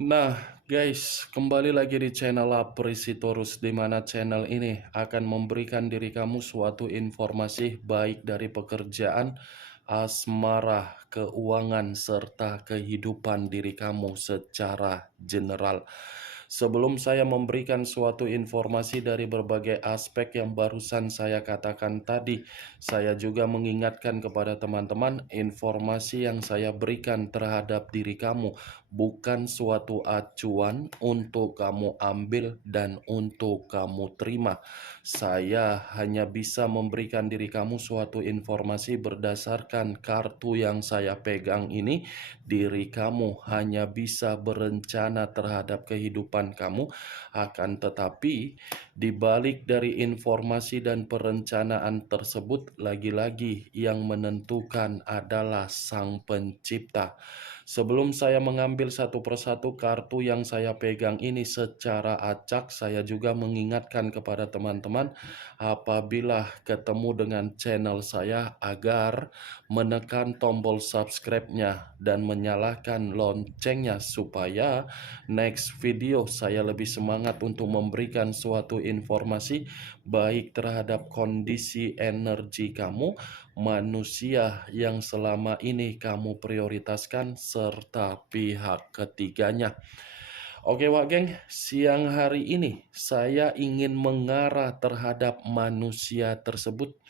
Nah, guys, kembali lagi di channel Aprisitorus, di mana channel ini akan memberikan diri kamu suatu informasi baik dari pekerjaan, asmara, keuangan, serta kehidupan diri kamu secara general. Sebelum saya memberikan suatu informasi dari berbagai aspek yang barusan saya katakan tadi, saya juga mengingatkan kepada teman-teman, informasi yang saya berikan terhadap diri kamu bukan suatu acuan untuk kamu ambil dan untuk kamu terima. Saya hanya bisa memberikan diri kamu suatu informasi berdasarkan kartu yang saya pegang ini. Diri kamu hanya bisa berencana terhadap kehidupan kamu, akan tetapi di balik dari informasi dan perencanaan tersebut, lagi-lagi yang menentukan adalah Sang Pencipta. Sebelum saya mengambil satu persatu kartu yang saya pegang ini secara acak, saya juga mengingatkan kepada teman-teman apabila ketemu dengan channel saya agar menekan tombol subscribe-nya dan menyalakan loncengnya supaya next video saya lebih semangat untuk memberikan suatu informasi baik terhadap kondisi energi kamu, manusia yang selama ini kamu prioritaskan, serta pihak ketiganya. Oke Wak Geng, siang hari ini saya ingin mengarah terhadap manusia tersebut.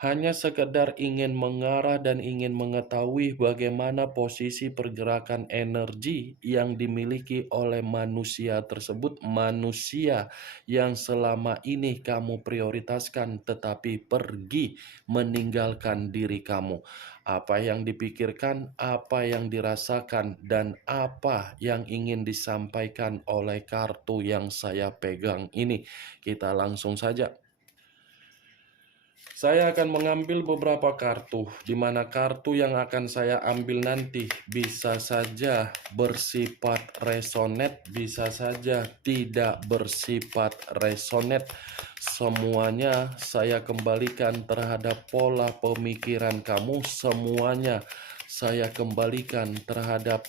Hanya sekedar ingin mengarah dan ingin mengetahui bagaimana posisi pergerakan energi yang dimiliki oleh manusia tersebut, manusia yang selama ini kamu prioritaskan tetapi pergi meninggalkan diri kamu. Apa yang dipikirkan, apa yang dirasakan, dan apa yang ingin disampaikan oleh kartu yang saya pegang ini. Kita langsung saja. Saya akan mengambil beberapa kartu, di mana kartu yang akan saya ambil nanti bisa saja bersifat resonate, bisa saja tidak bersifat resonate. Semuanya saya kembalikan terhadap pola pemikiran kamu, semuanya saya kembalikan terhadap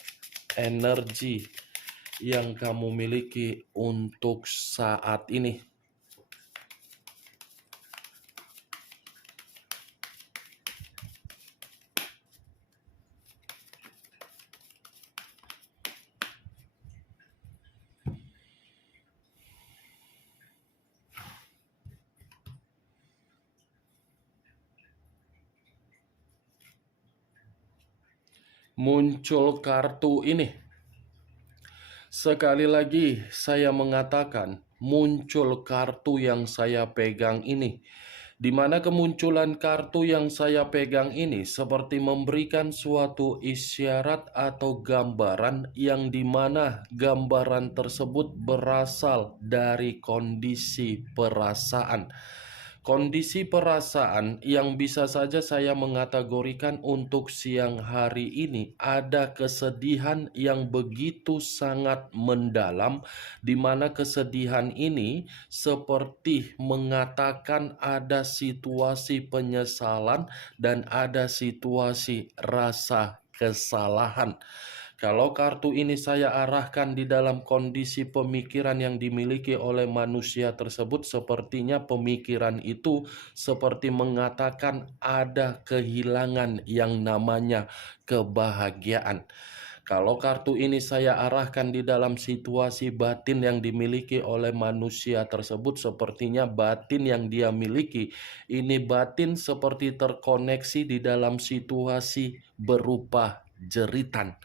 energi yang kamu miliki untuk saat ini. Muncul kartu ini. Sekali lagi saya mengatakan, muncul kartu yang saya pegang ini, di mana kemunculan kartu yang saya pegang ini seperti memberikan suatu isyarat atau gambaran yang dimana gambaran tersebut berasal dari kondisi perasaan. Kondisi perasaan yang bisa saja saya mengategorikan untuk siang hari ini, ada kesedihan yang begitu sangat mendalam, di mana kesedihan ini seperti mengatakan ada situasi penyesalan dan ada situasi rasa kesalahan. Kalau kartu ini saya arahkan di dalam kondisi pemikiran yang dimiliki oleh manusia tersebut, sepertinya pemikiran itu seperti mengatakan ada kehilangan yang namanya kebahagiaan. Kalau kartu ini saya arahkan di dalam situasi batin yang dimiliki oleh manusia tersebut, sepertinya batin yang dia miliki ini batin seperti terkoneksi di dalam situasi berupa jeritan.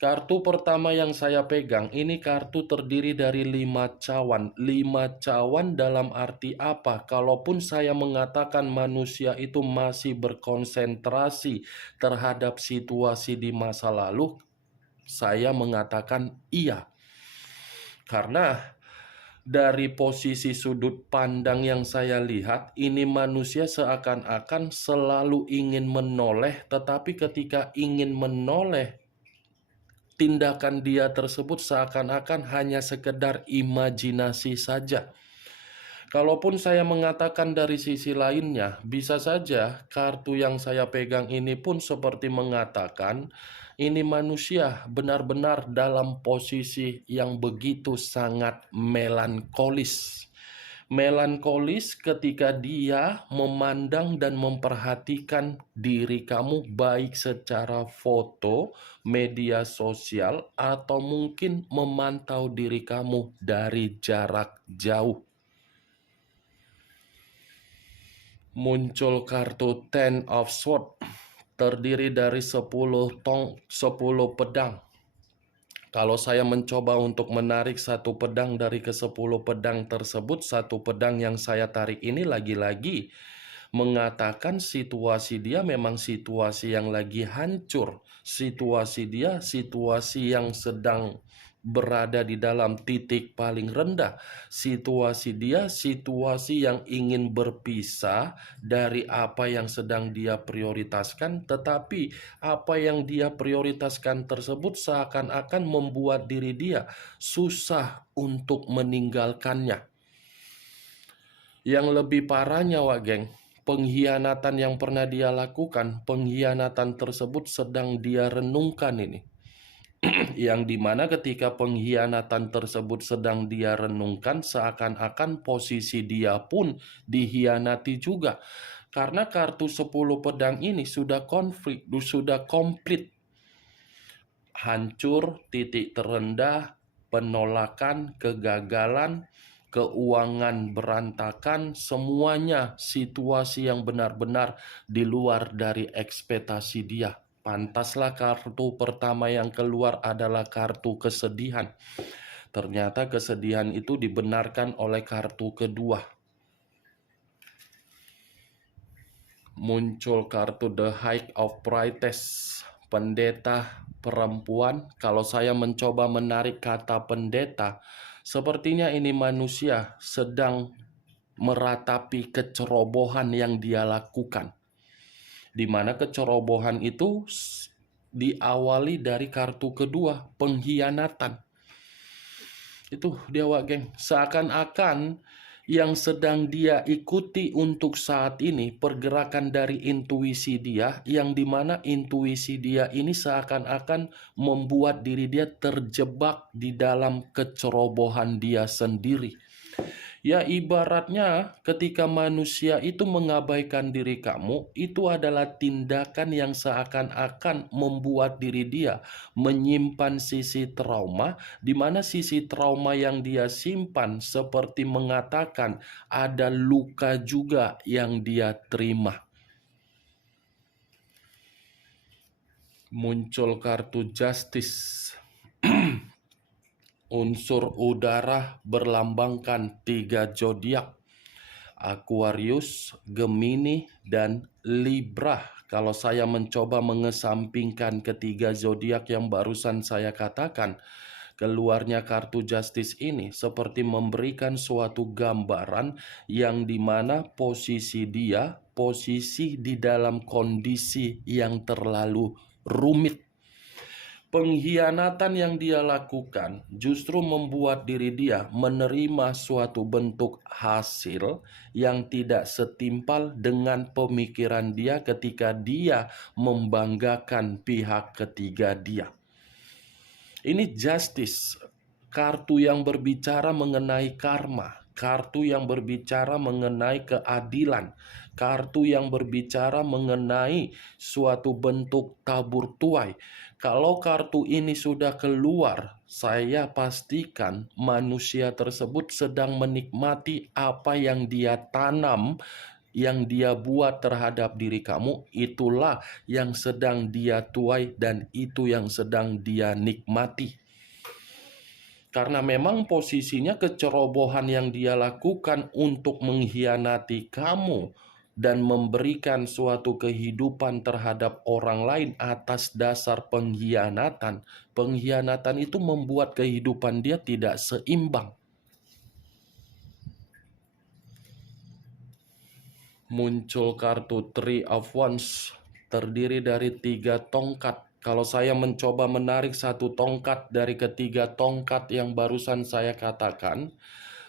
Kartu pertama yang saya pegang, ini kartu terdiri dari 5 cawan. 5 cawan dalam arti apa? Kalaupun saya mengatakan manusia itu masih berkonsentrasi terhadap situasi di masa lalu, saya mengatakan iya. Karena dari posisi sudut pandang yang saya lihat, ini manusia seakan-akan selalu ingin menoleh, tetapi ketika ingin menoleh, tindakan dia tersebut seakan-akan hanya sekedar imajinasi saja. Kalaupun saya mengatakan dari sisi lainnya, bisa saja kartu yang saya pegang ini pun seperti mengatakan, ini manusia benar-benar dalam posisi yang begitu sangat melankolis. Melankolis ketika dia memandang dan memperhatikan diri kamu baik secara foto, media sosial, atau mungkin memantau diri kamu dari jarak jauh. Muncul kartu Ten of Swords, terdiri dari 10 pedang. Kalau saya mencoba untuk menarik satu pedang dari ke-10 pedang tersebut, satu pedang yang saya tarik ini lagi-lagi mengatakan situasi dia memang situasi yang lagi hancur. Situasi dia situasi yang sedang berada di dalam titik paling rendah. Situasi dia situasi yang ingin berpisah dari apa yang sedang dia prioritaskan, tetapi apa yang dia prioritaskan tersebut seakan-akan membuat diri dia susah untuk meninggalkannya. Yang lebih parahnya, Wak Geng, pengkhianatan yang pernah dia lakukan, pengkhianatan tersebut sedang dia renungkan ini. Yang dimana ketika pengkhianatan tersebut sedang dia renungkan, seakan-akan posisi dia pun dikhianati juga. Karena kartu 10 pedang ini sudah konflik, sudah komplit. Hancur, titik terendah, penolakan, kegagalan, keuangan berantakan, semuanya situasi yang benar-benar di luar dari ekspektasi dia. Pantaslah kartu pertama yang keluar adalah kartu kesedihan. Ternyata kesedihan itu dibenarkan oleh kartu kedua. Muncul kartu The High of Priestess, pendeta perempuan. Kalau saya mencoba menarik kata pendeta, sepertinya ini manusia sedang meratapi kecerobohan yang dia lakukan. Di mana kecerobohan itu diawali dari kartu kedua, pengkhianatan. Itu dia, Wak Geng. Seakan-akan yang sedang dia ikuti untuk saat ini pergerakan dari intuisi dia, yang dimana intuisi dia ini seakan-akan membuat diri dia terjebak di dalam kecerobohan dia sendiri. Ya, ibaratnya ketika manusia itu mengabaikan diri kamu, itu adalah tindakan yang seakan-akan membuat diri dia menyimpan sisi trauma, di mana sisi trauma yang dia simpan seperti mengatakan ada luka juga yang dia terima. Muncul kartu Justice. Unsur udara berlambangkan 3 zodiak, Aquarius, Gemini, dan Libra. Kalau saya mencoba mengesampingkan ketiga zodiak yang barusan saya katakan, keluarnya kartu Justice ini seperti memberikan suatu gambaran yang dimana posisi dia, posisi di dalam kondisi yang terlalu rumit. Pengkhianatan yang dia lakukan justru membuat diri dia menerima suatu bentuk hasil yang tidak setimpal dengan pemikiran dia ketika dia membanggakan pihak ketiga dia. Ini justice, kartu yang berbicara mengenai karma, kartu yang berbicara mengenai keadilan, kartu yang berbicara mengenai suatu bentuk tabur tuai. Kalau kartu ini sudah keluar, saya pastikan manusia tersebut sedang menikmati apa yang dia tanam, yang dia buat terhadap diri kamu. Itulah yang sedang dia tuai dan itu yang sedang dia nikmati. Karena memang posisinya kecerobohan yang dia lakukan untuk mengkhianati kamu dan memberikan suatu kehidupan terhadap orang lain atas dasar pengkhianatan. Pengkhianatan itu membuat kehidupan dia tidak seimbang. Muncul kartu Three of Wands, terdiri dari 3 tongkat. Kalau saya mencoba menarik satu tongkat dari ketiga tongkat yang barusan saya katakan,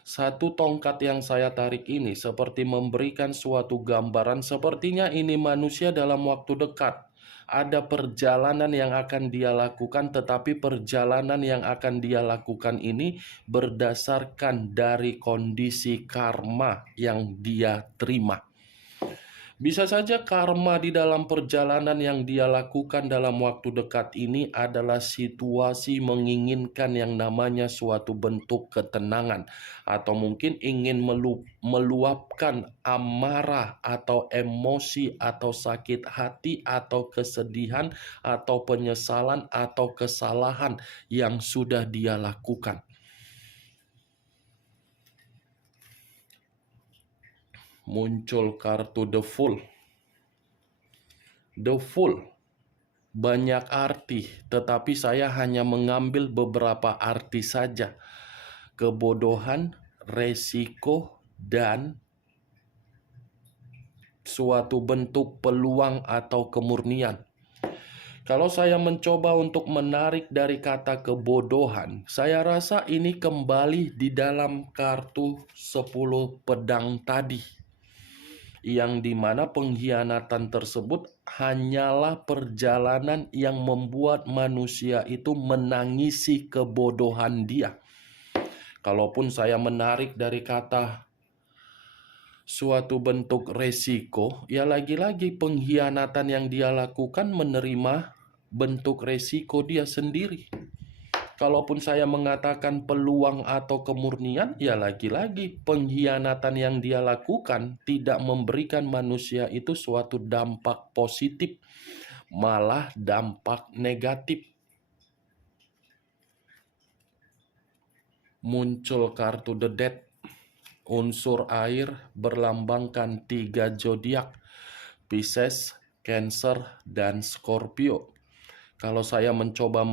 Satu tongkat yang saya tarik ini seperti memberikan suatu gambaran, sepertinya ini manusia dalam waktu dekat. Ada perjalanan yang akan dia lakukan, tetapi perjalanan yang akan dia lakukan ini berdasarkan dari kondisi karma yang dia terima. Bisa saja karma di dalam perjalanan yang dia lakukan dalam waktu dekat ini adalah situasi menginginkan yang namanya suatu bentuk ketenangan, atau mungkin ingin meluapkan amarah atau emosi atau sakit hati atau kesedihan atau penyesalan atau kesalahan yang sudah dia lakukan. Muncul kartu The Fool. The Fool banyak arti, tetapi saya hanya mengambil beberapa arti saja. Kebodohan, resiko, dan suatu bentuk peluang atau kemurnian. Kalau saya mencoba untuk menarik dari kata kebodohan, saya rasa ini kembali di dalam kartu 10 pedang tadi, yang dimana pengkhianatan tersebut hanyalah perjalanan yang membuat manusia itu menangisi kebodohan dia. Kalaupun saya menarik dari kata suatu bentuk resiko, ya lagi-lagi pengkhianatan yang dia lakukan menerima bentuk resiko dia sendiri. Kalaupun saya mengatakan peluang atau kemurnian, ya lagi-lagi pengkhianatan yang dia lakukan tidak memberikan manusia itu suatu dampak positif, malah dampak negatif. Muncul kartu The Death, unsur air berlambangkan 3 zodiak, Pisces, Cancer, dan Scorpio. Kalau saya mencoba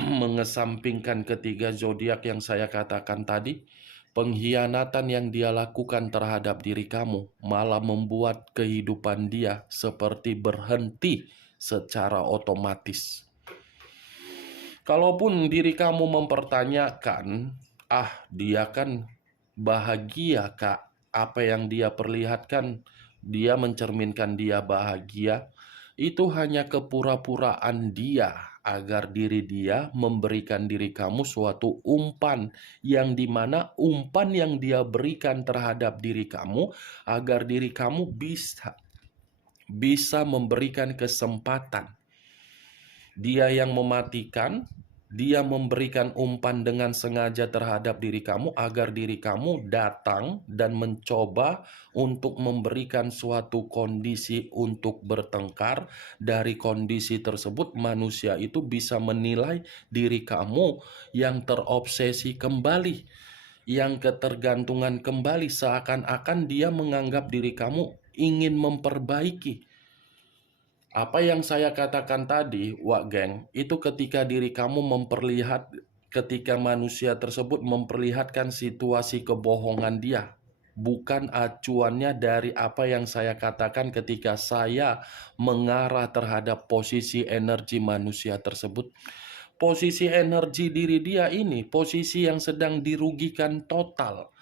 mengesampingkan ketiga zodiak yang saya katakan tadi, pengkhianatan yang dia lakukan terhadap diri kamu malah membuat kehidupan dia seperti berhenti secara otomatis. Kalaupun diri kamu mempertanyakan, dia kan bahagia kak, apa yang dia perlihatkan, dia mencerminkan dia bahagia, itu hanya kepura-puraan dia agar diri dia memberikan diri kamu suatu umpan, yang dimana umpan yang dia berikan terhadap diri kamu agar diri kamu bisa memberikan kesempatan. Dia yang mematikan, dia memberikan umpan dengan sengaja terhadap diri kamu agar diri kamu datang dan mencoba untuk memberikan suatu kondisi untuk bertengkar. Dari kondisi tersebut manusia itu bisa menilai diri kamu yang terobsesi kembali, yang ketergantungan kembali, seakan-akan dia menganggap diri kamu ingin memperbaiki. Apa yang saya katakan tadi, Wak Geng, itu ketika diri kamu ketika manusia tersebut memperlihatkan situasi kebohongan dia, bukan acuannya dari apa yang saya katakan ketika saya mengarah terhadap posisi energi manusia tersebut. Posisi energi diri dia ini, posisi yang sedang dirugikan total.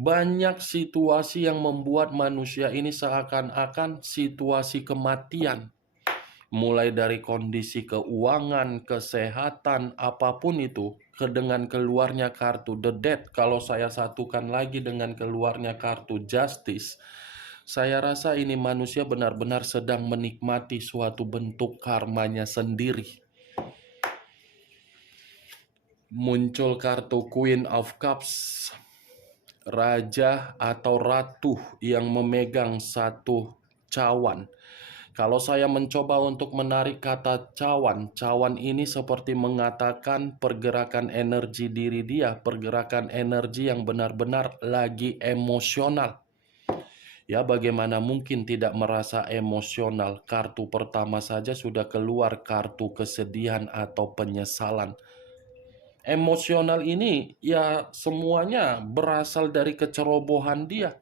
Banyak situasi yang membuat manusia ini seakan-akan situasi kematian. Mulai dari kondisi keuangan, kesehatan, apapun itu, dengan keluarnya kartu The Death, kalau saya satukan lagi dengan keluarnya kartu Justice, saya rasa ini manusia benar-benar sedang menikmati suatu bentuk karmanya sendiri. Muncul kartu Queen of Cups, raja atau ratu yang memegang satu cawan. Kalau saya mencoba untuk menarik kata cawan, cawan ini seperti mengatakan pergerakan energi diri dia, pergerakan energi yang benar-benar lagi emosional. Ya, bagaimana mungkin tidak merasa emosional? Kartu pertama saja sudah keluar kartu kesedihan atau penyesalan. Emosional ini ya semuanya berasal dari kecerobohan dia.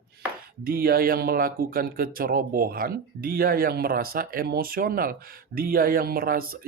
dia yang melakukan kecerobohan, dia yang merasa emosional, dia yang merasa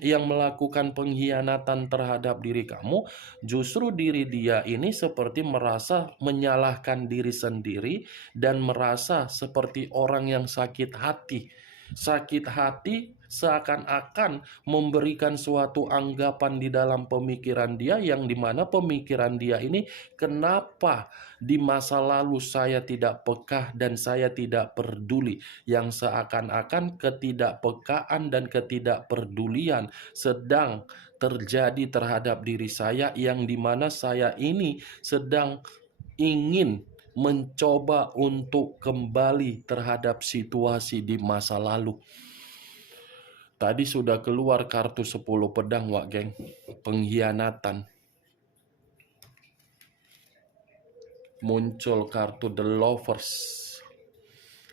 yang melakukan pengkhianatan terhadap diri kamu, justru diri dia ini seperti merasa menyalahkan diri sendiri dan merasa seperti orang yang sakit hati. Sakit hati seakan-akan memberikan suatu anggapan di dalam pemikiran dia yang dimana pemikiran dia ini, kenapa di masa lalu saya tidak peka dan saya tidak peduli, yang seakan-akan ketidakpekaan dan ketidakpedulian sedang terjadi terhadap diri saya, yang dimana saya ini sedang ingin mencoba untuk kembali terhadap situasi di masa lalu. Tadi sudah keluar kartu 10 pedang, Wak Geng. Pengkhianatan. Muncul kartu The Lovers.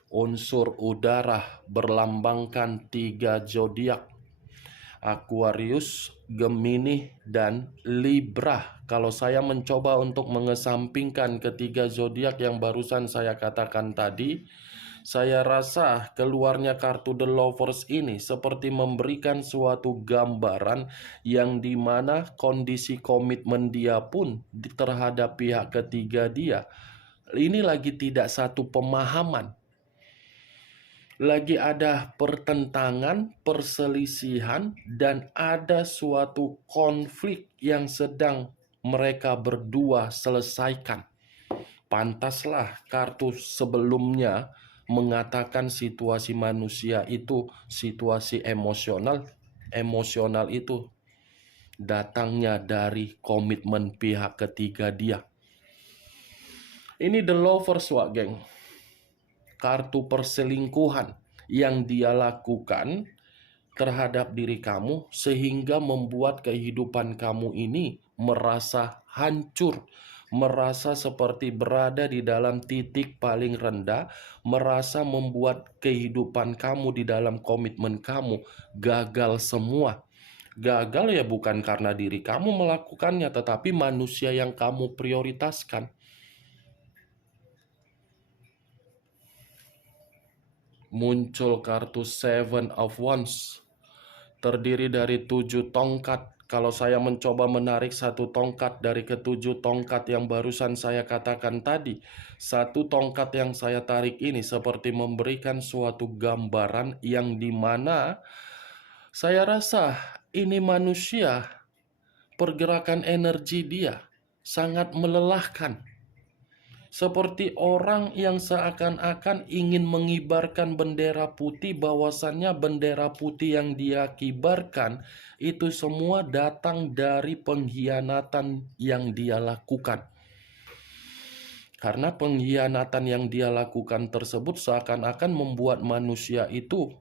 Unsur udara berlambangkan 3 zodiak. Aquarius, Gemini, dan Libra. Kalau saya mencoba untuk mengesampingkan ketiga zodiak yang barusan saya katakan tadi, saya rasa keluarnya kartu The Lovers ini seperti memberikan suatu gambaran yang dimana kondisi komitmen dia pun terhadap pihak ketiga dia ini lagi tidak satu pemahaman. Lagi ada pertentangan, perselisihan, dan ada suatu konflik yang sedang mereka berdua selesaikan. Pantaslah kartu sebelumnya mengatakan situasi manusia itu situasi emosional. Emosional itu datangnya dari komitmen pihak ketiga dia. Ini The Lovers, Wak Geng. Kartu perselingkuhan yang dia lakukan terhadap diri kamu sehingga membuat kehidupan kamu ini merasa hancur, merasa seperti berada di dalam titik paling rendah, merasa membuat kehidupan kamu di dalam komitmen kamu gagal semua. Gagal ya bukan karena diri kamu melakukannya, tetapi manusia yang kamu prioritaskan. Muncul kartu Seven of Wands, terdiri dari 7 tongkat. Kalau saya mencoba menarik satu tongkat dari ketujuh tongkat yang barusan saya katakan tadi, satu tongkat yang saya tarik ini seperti memberikan suatu gambaran yang dimana saya rasa ini manusia, pergerakan energi dia sangat melelahkan. Seperti orang yang seakan-akan ingin mengibarkan bendera putih, bahwasannya bendera putih yang dia kibarkan itu semua datang dari pengkhianatan yang dia lakukan. Karena pengkhianatan yang dia lakukan tersebut seakan-akan membuat manusia itu,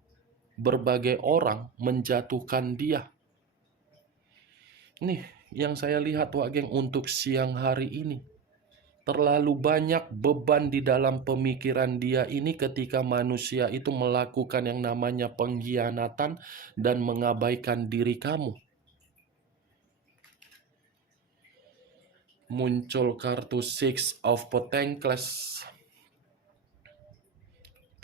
berbagai orang, menjatuhkan dia. Nih yang saya lihat, Wak Geng, untuk siang hari ini. Terlalu banyak beban di dalam pemikiran dia ini ketika manusia itu melakukan yang namanya pengkhianatan dan mengabaikan diri kamu. Muncul kartu Six of Pentacles,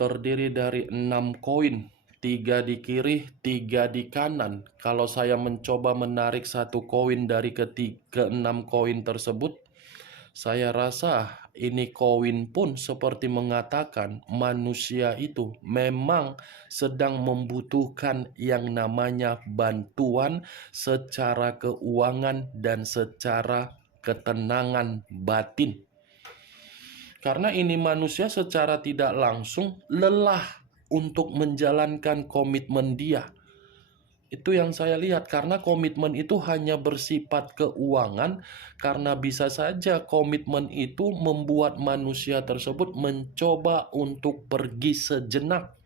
terdiri dari 6 koin, 3 di kiri, 3 di kanan. Kalau saya mencoba menarik satu koin dari ke-6 koin tersebut, saya rasa ini koin pun seperti mengatakan manusia itu memang sedang membutuhkan yang namanya bantuan secara keuangan dan secara ketenangan batin. Karena ini manusia secara tidak langsung lelah untuk menjalankan komitmen dia. Itu yang saya lihat, karena komitmen itu hanya bersifat keuangan, karena bisa saja komitmen itu membuat manusia tersebut mencoba untuk pergi sejenak.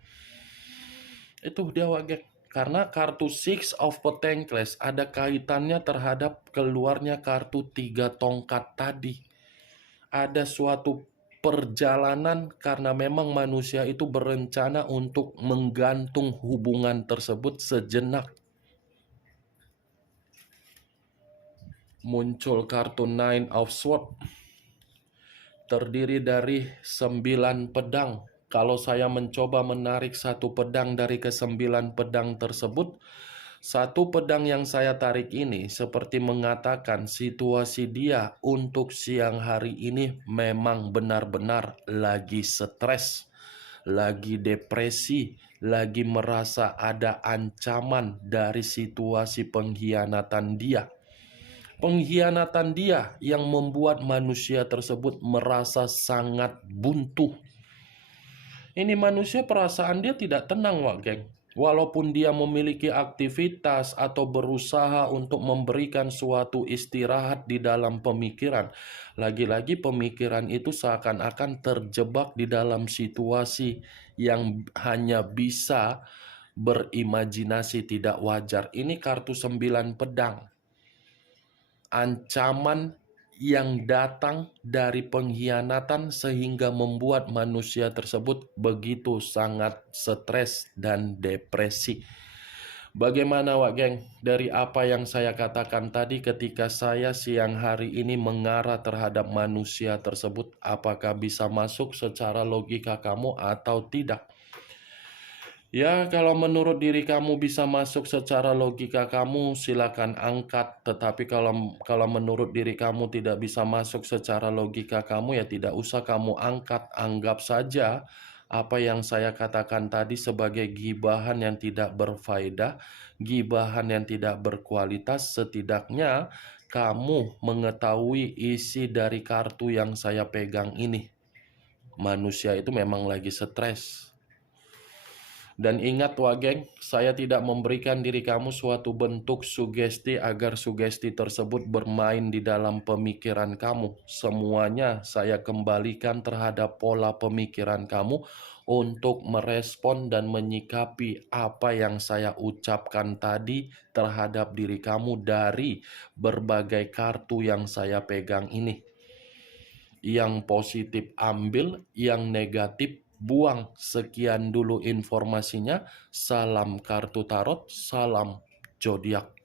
Itu dia, Wak. Karena kartu Six of Pentacles ada kaitannya terhadap keluarnya kartu 3 tongkat tadi. Ada suatu perjalanan karena memang manusia itu berencana untuk menggantung hubungan tersebut sejenak. Muncul kartu Nine of Swords, terdiri dari 9 pedang. Kalau saya mencoba menarik satu pedang dari ke-9 pedang tersebut, satu pedang yang saya tarik ini seperti mengatakan situasi dia untuk siang hari ini memang benar-benar lagi stres, lagi depresi, lagi merasa ada ancaman dari situasi pengkhianatan dia. Pengkhianatan dia yang membuat manusia tersebut merasa sangat buntu. Ini manusia perasaan dia tidak tenang, Wak Geng. Walaupun dia memiliki aktivitas atau berusaha untuk memberikan suatu istirahat di dalam pemikiran, lagi-lagi pemikiran itu seakan-akan terjebak di dalam situasi yang hanya bisa berimajinasi tidak wajar. Ini kartu 9 pedang. Ancaman yang datang dari pengkhianatan sehingga membuat manusia tersebut begitu sangat stres dan depresi. Bagaimana, Wak Geng, dari apa yang saya katakan tadi ketika saya siang hari ini mengarah terhadap manusia tersebut, apakah bisa masuk secara logika kamu atau tidak? Ya, kalau menurut diri kamu bisa masuk secara logika kamu, silakan angkat. Tetapi kalau menurut diri kamu tidak bisa masuk secara logika kamu, ya tidak usah kamu angkat. Anggap saja apa yang saya katakan tadi sebagai gibahan yang tidak berfaedah, gibahan yang tidak berkualitas. Setidaknya kamu mengetahui isi dari kartu yang saya pegang ini. Manusia itu memang lagi stres. Dan ingat, Wak Geng, saya tidak memberikan diri kamu suatu bentuk sugesti agar sugesti tersebut bermain di dalam pemikiran kamu. Semuanya saya kembalikan terhadap pola pemikiran kamu untuk merespon dan menyikapi apa yang saya ucapkan tadi terhadap diri kamu dari berbagai kartu yang saya pegang ini. Yang positif ambil, yang negatif buang. Sekian dulu informasinya. Salam kartu tarot, salam zodiak.